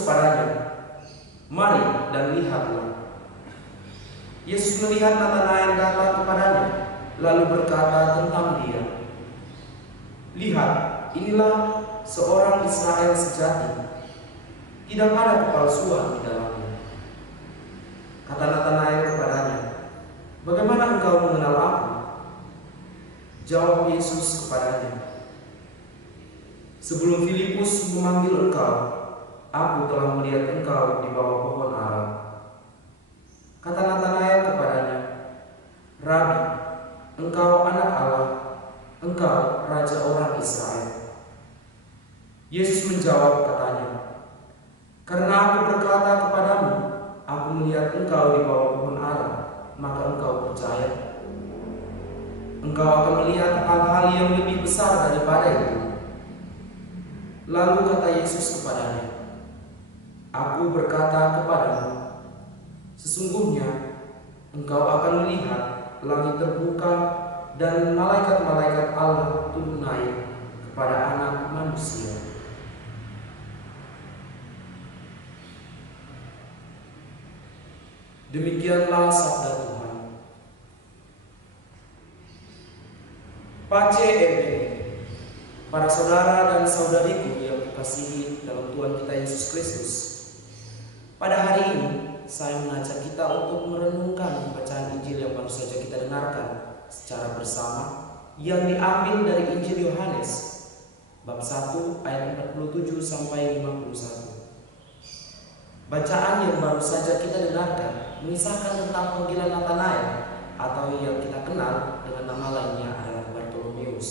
kepadanya, "Mari dan lihatlah." Yesus melihat Natanael datang kepadanya, lalu berkata tentang dia, "Lihat, inilah seorang Israel sejati. Tidak ada kepalsuan di dalamnya." Kata Natanael kepadanya, "Bagaimana engkau mengenal aku?" Jawab Yesus kepadanya, "Sebelum Filipus memanggil engkau, aku telah melihat engkau di bawah pohon ara." Kata Natanael kepadanya, "Rabi, engkau anak Allah, engkau raja orang Israel." Yesus menjawab katanya, "Karena aku berkata kepadamu, aku melihat engkau di bawah pohon ara, maka engkau percaya. Engkau akan melihat hal-hal yang lebih besar daripada itu." Lalu kata Yesus kepadanya, "Aku berkata kepadamu, sesungguhnya engkau akan melihat langit terbuka dan malaikat-malaikat Allah turun naik kepada Anak Manusia." Demikianlah sabda Tuhan. Pace Ebe, para saudara dan saudariku yang dikasihi dalam Tuhan kita Yesus Kristus. Pada hari ini saya mengajak kita untuk merenungkan bacaan Injil yang baru saja kita dengarkan secara bersama, yang diambil dari Injil Yohanes bab 1 ayat 47 sampai 51. Bacaan yang baru saja kita dengarkan mengisahkan tentang panggilan Natanael, atau yang kita kenal dengan nama lainnya adalah Bartolomeus.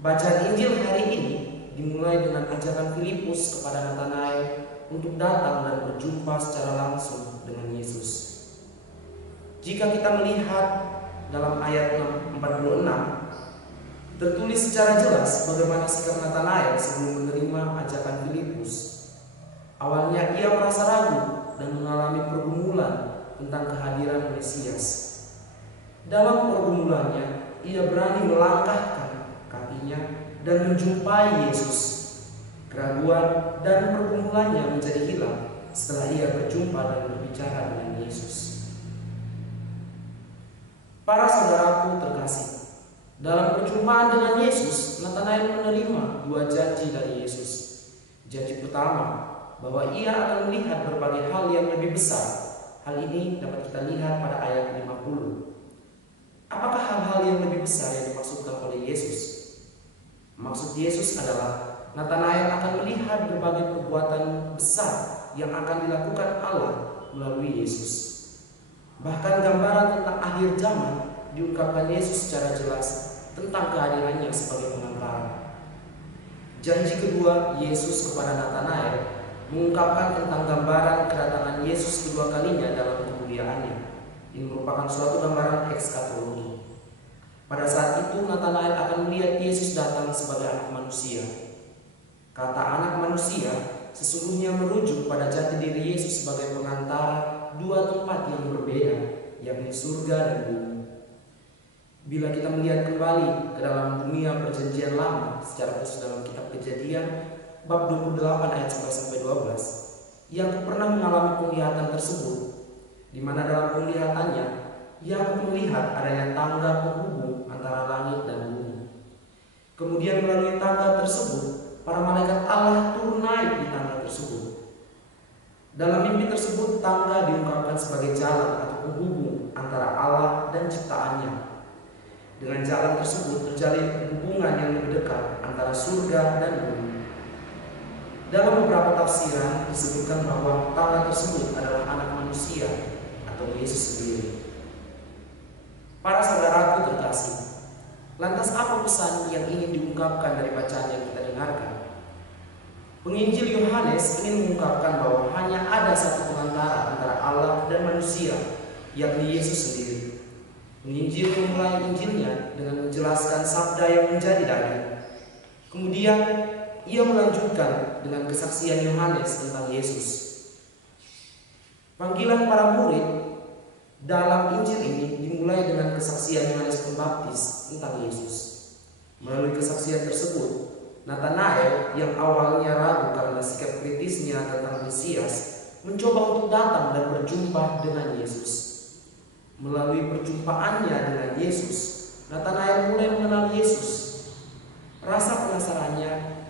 Bacaan Injil hari ini dimulai dengan ajakan Filipus kepada Natanael untuk datang dan berjumpa secara langsung dengan Yesus. Jika kita melihat dalam ayat 46, tertulis secara jelas bagaimana sikap Natanael sebelum menerima ajakan Filipus. Awalnya ia merasa ragu dan mengalami pergumulan tentang kehadiran Mesias. Dalam pergumulannya, ia berani melangkahkan kakinya dan menjumpai Yesus. Keraguan dan pergumulannya menjadi hilang setelah ia berjumpa dan berbicara dengan Yesus. Para saudaraku terkasih, dalam perjumpaan dengan Yesus, Natanael menerima dua janji dari Yesus. Janji pertama, bahwa ia akan melihat berbagai hal yang lebih besar. Hal ini dapat kita lihat pada ayat 50. Apakah hal-hal yang lebih besar yang dimaksudkan oleh Yesus? Maksud Yesus adalah Natanael akan melihat berbagai perbuatan besar yang akan dilakukan Allah melalui Yesus. Bahkan gambaran tentang akhir zaman diungkapkan Yesus secara jelas tentang kehadirannya sebagai pengantara. Janji kedua Yesus kepada Natanael mengungkapkan tentang gambaran kedatangan Yesus kedua kalinya dalam kemuliaannya. Ini merupakan suatu gambaran ekskatologi. Pada saat itu Natanael akan melihat Yesus datang sebagai anak manusia. Kata anak manusia sesungguhnya merujuk pada jati diri Yesus sebagai pengantara dua tempat yang berbeda, yakni surga dan bumi. Bila kita melihat kembali ke dalam dunia perjanjian lama, secara khusus dalam kitab Kejadian bab 28 ayat 11-12, Yakub pernah mengalami penglihatan tersebut, di mana dalam penglihatannya Yakub melihat adanya tangga penghubung antara langit dan bumi. Kemudian melalui tangga tersebut, para malaikat Allah turun naik di tangga tersebut. Dalam mimpi tersebut, tangga diungkapkan sebagai jalan atau penghubung antara Allah dan ciptaannya. Dengan jalan tersebut terjalin hubungan yang lebih dekat antara surga dan bumi. Dalam beberapa tafsiran disebutkan bahwa tangga tersebut adalah anak manusia atau Yesus sendiri. Para saudaraku terkasih, lantas apa pesan yang ingin diungkapkan dari bacaan yang kita dengarkan? Penginjil Yohanes ingin mengungkapkan bahwa hanya ada satu pengantara antara Allah dan manusia, yakni Yesus sendiri. Penginjil memulai Injilnya dengan menjelaskan sabda yang menjadi daging. Kemudian ia melanjutkan dengan kesaksian Yohanes tentang Yesus. Panggilan para murid dalam Injil ini dimulai dengan kesaksian Yohanes Pembaptis tentang Yesus. Melalui kesaksian tersebut, Natanael yang awalnya ragu karena sikap kritisnya Mesias, mencoba untuk datang dan berjumpa dengan Yesus. Melalui perjumpaannya dengan Yesus, Natanael mulai mengenal Yesus. Rasa penasarannya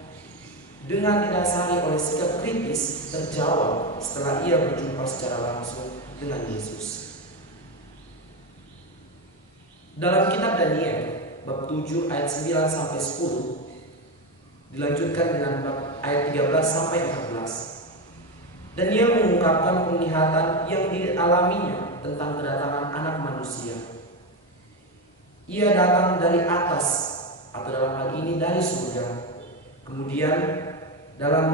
dengan didasari oleh sikap kritis terjawab setelah ia berjumpa secara langsung dengan Yesus. Dalam kitab Daniel bab 7 ayat 9 sampai 10 dilanjutkan dengan bab ayat 13 sampai 14. Daniel mengungkapkan penglihatan yang dialaminya tentang kedatangan Anak Manusia. Ia datang dari atas, atau dalam hal ini dari surga. Kemudian dalam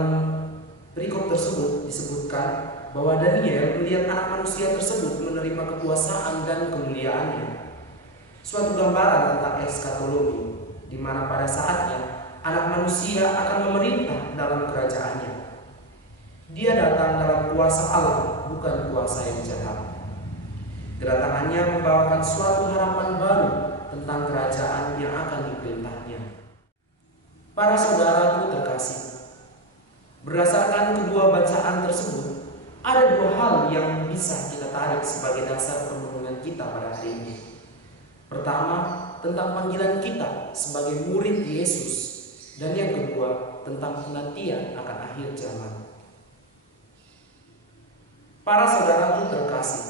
perikop tersebut disebutkan bahwa Daniel melihat Anak Manusia tersebut menerima kekuasaan dan kemuliaannya. Suatu gambaran tentang eskatologi, di mana pada saatnya Anak Manusia akan memerintah dalam kerajaannya. Dia datang dalam kuasa Allah, bukan kuasa yang jahat. Kedatangannya membawakan suatu harapan baru tentang kerajaan yang akan diperintahnya. Para saudaraku terkasih, berdasarkan kedua bacaan tersebut, ada dua hal yang bisa kita tarik sebagai dasar perenungan kita pada hari ini. Pertama, tentang panggilan kita sebagai murid Yesus, dan yang kedua, tentang penantian akan akhir zaman. Para saudaraku terkasih,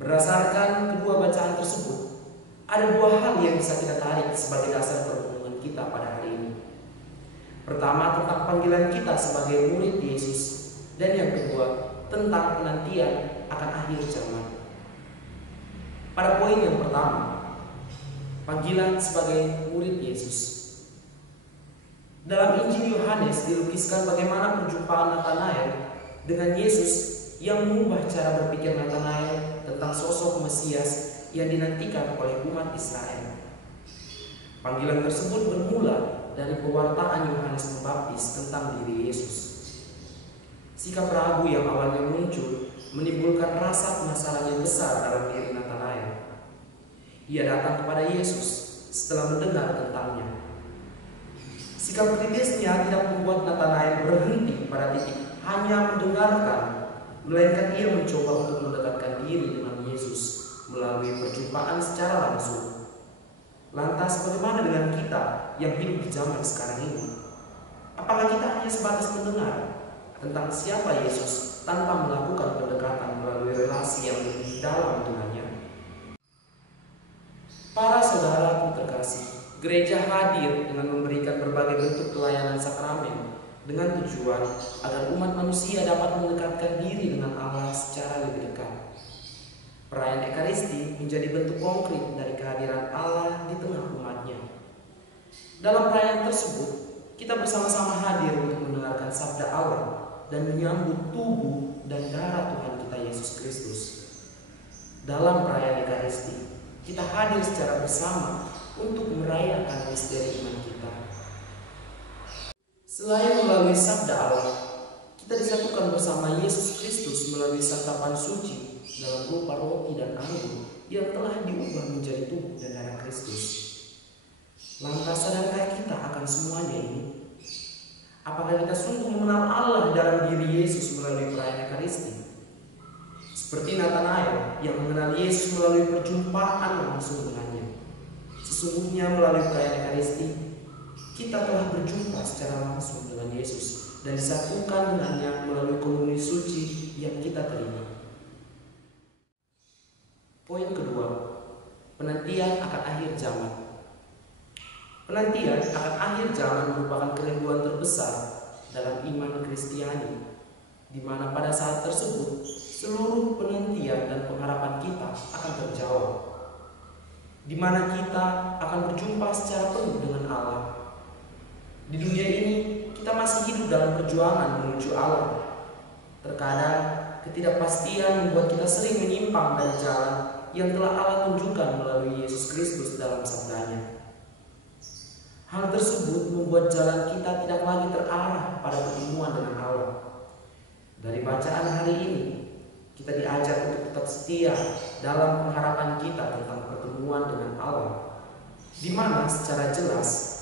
berdasarkan kedua bacaan tersebut, ada dua hal yang bisa kita tarik sebagai dasar perenungan kita pada hari ini. Pertama, tentang panggilan kita sebagai murid Yesus, dan yang kedua, tentang penantian akan akhir zaman. Pada poin yang pertama, panggilan sebagai murid Yesus. Dalam Injil Yohanes dilukiskan bagaimana perjumpaan Natanael dengan Yesus yang mengubah cara berpikir Natanael tentang sosok Mesias yang dinantikan oleh umat Israel. Panggilan tersebut bermula dari pewartaan Yohanes Pembaptis tentang diri Yesus. Sikap ragu yang awalnya muncul menimbulkan rasa penasaran yang besar dalam diri Natanael. Ia datang kepada Yesus setelah mendengar tentangnya. Sikap kritisnya tidak membuat Natanael berhenti pada titik hanya mendengarkan, melainkan ia mencoba untuk mendekatkan diri dengan Yesus melalui perjumpaan secara langsung. Lantas bagaimana dengan kita yang hidup di zaman sekarang ini? Apakah kita hanya sebatas mendengar tentang siapa Yesus tanpa melakukan pendekatan melalui relasi yang lebih dalam dengannya? Para saudaraku terkasih, gereja hadir dengan memberikan berbagai bentuk pelayanan sakramen dengan tujuan agar umat manusia dapat mendekatkan diri dengan Allah secara lebih dekat. Perayaan Ekaristi menjadi bentuk konkret dari kehadiran Allah di tengah umatnya. Dalam perayaan tersebut, kita bersama-sama hadir untuk mendengarkan sabda Allah dan menyambut tubuh dan darah Tuhan kita Yesus Kristus. Dalam perayaan Ekaristi, kita hadir secara bersama untuk merayakan misteri iman kita. Selain melalui sabda Allah, kita disatukan bersama Yesus Kristus melalui santapan suci dalam rupa roti dan anggur yang telah diubah menjadi tubuh dan darah Kristus. Lantas sadarkah kita akan semuanya ini? Apakah kita sungguh mengenal Allah dalam diri Yesus melalui perayaan Ekaristi? Seperti Natanael yang mengenal Yesus melalui perjumpaan langsung dengannya. Sesungguhnya melalui perayaan Ekaristi, kita telah berjumpa secara langsung dengan Yesus dan disatukan dengannya melalui komuni suci yang kita terima. Poin kedua, penantian akan akhir zaman. Penantian akan akhir zaman merupakan kerinduan terbesar dalam iman Kristiani, di mana pada saat tersebut seluruh penantian dan pengharapan kita akan terjawab, di mana kita akan berjumpa secara penuh dengan Allah. Di dunia ini kita masih hidup dalam perjuangan menuju Allah. Terkadang ketidakpastian membuat kita sering menyimpang dari jalan yang telah Allah tunjukkan melalui Yesus Kristus dalam sabdanya. Hal tersebut membuat jalan kita tidak lagi terarah pada pertemuan dengan Allah. Dari bacaan hari ini, kita diajak untuk tetap setia dalam pengharapan kita tentang pertemuan dengan Allah, di mana secara jelas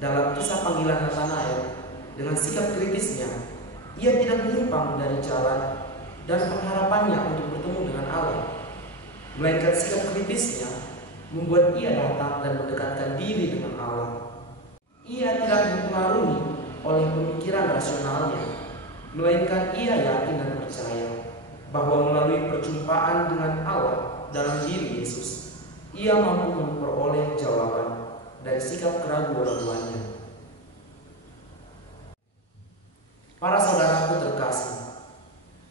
dalam kisah panggilan Natanael dengan sikap kritisnya, Ia tidak menyimpang dari jalan dan pengharapannya untuk bertemu dengan Allah, melainkan sikap kritisnya membuat ia datang dan mendekatkan diri dengan Allah. Ia tidak dipengaruhi oleh pemikiran rasionalnya, melainkan ia yakin dan percaya bahwa melalui perjumpaan dengan Allah dalam diri Yesus, ia mampu memperoleh jawaban dari sikap keraguan-raguannya. Para saudaraku terkasih,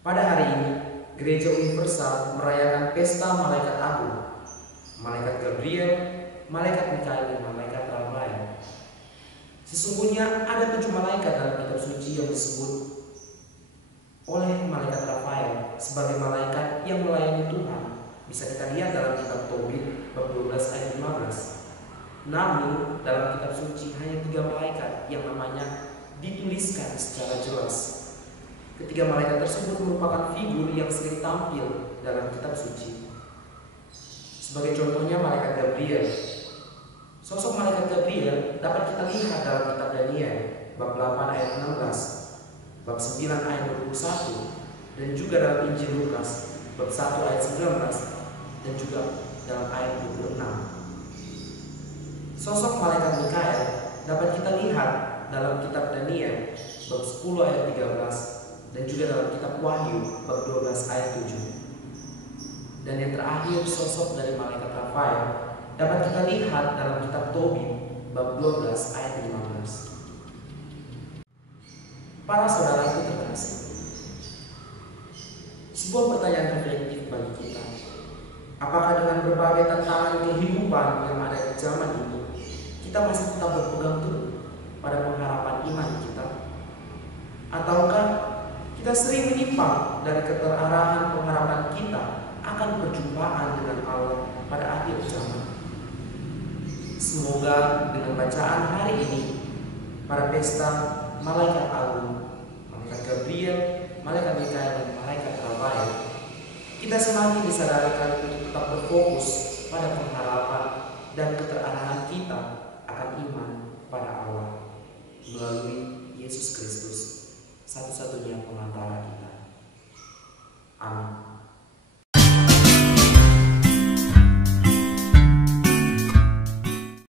pada hari ini Gereja Universal merayakan pesta Malaikat Agung, Malaikat Gabriel, Malaikat Mikael, dan Malaikat Rafael. Sesungguhnya ada 7 malaikat dalam kitab suci yang disebut oleh Malaikat Rafael sebagai malaikat yang melayani Tuhan. Bisa kita lihat dalam kitab Tobit bab 12 ayat 15. Namun dalam kitab suci hanya 3 malaikat yang namanya dituliskan secara jelas. Ketiga malaikat tersebut merupakan figur yang sering tampil dalam kitab suci. Sebagai contohnya malaikat Gabriel. Sosok malaikat Gabriel dapat kita lihat dalam kitab Daniel bab 8 ayat 16, bab 9 ayat 21, dan juga dalam Injil Lukas bab 1 ayat 19, dan juga dalam ayat 26. Sosok malaikat Mikael dapat kita lihat dalam kitab Daniel bab 10 ayat 13, dan juga dalam kitab Wahyu bab 12 ayat 7. Dan yang terakhir, sosok dari malaikat Rafael dapat kita lihat dalam kitab Tobit bab 12 ayat 15. Para saudaraku terkasih, sebuah pertanyaan reflektif bagi kita. Apakah dengan berbagai tantangan kehidupan yang ada di zaman ini, kita masih tetap berpegang teguh pada pengharapan iman kita? Ataukah kita sering menyimpang dari keterarahan pengharapan kita akan perjumpaan dengan Allah pada akhir zaman? Semoga dengan bacaan hari ini, pada pesta Malaikat Agung, Malaikat Gabriel, Malaikat Mikael, dan Malaikat Rafael, kita semakin disadarkan untuk tetap berfokus pada pengharapan dan keterarahan kita akan iman